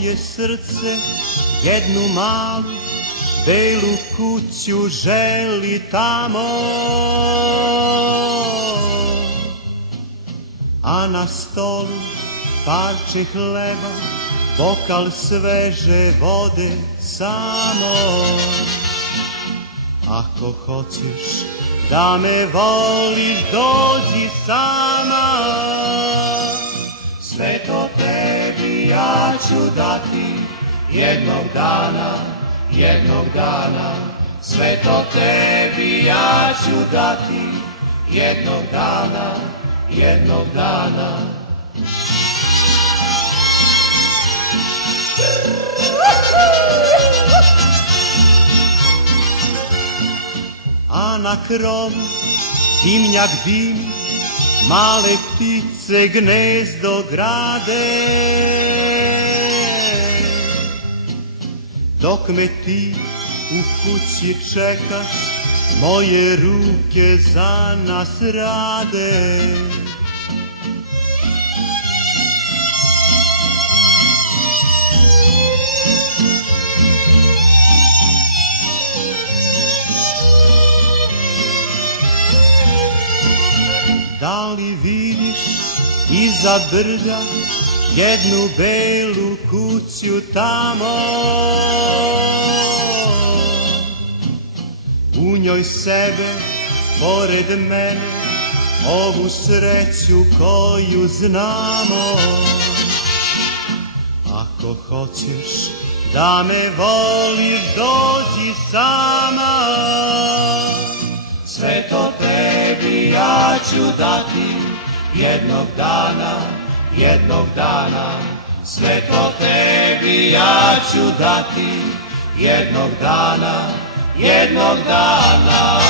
Moje srce jednu malu belu kuću želi tamo, a na stolu parče hleba, bokal sveže vode samo. Ako hoćeš da me voliš, dođi sama, sve to tebi ja ću dati jednog dana, jednog dana. Sve to tebi ja ću dati jednog dana, jednog dana. A na krovu dimnjak dimi, male ptice gnezdo grade, dok me ti u kući čekaš, moje ruke za nas rade. Da li vidiš iza brda jednu belu kuću tamo? U njoj sebe, pored mene, ovu sreću koju znamo. Ako hoćeš da me voliš, dođi sama, sve to tebi ja ću dati jednog dana, jednog dana. Sve to tebi ja ću dati jednog dana, jednog dana.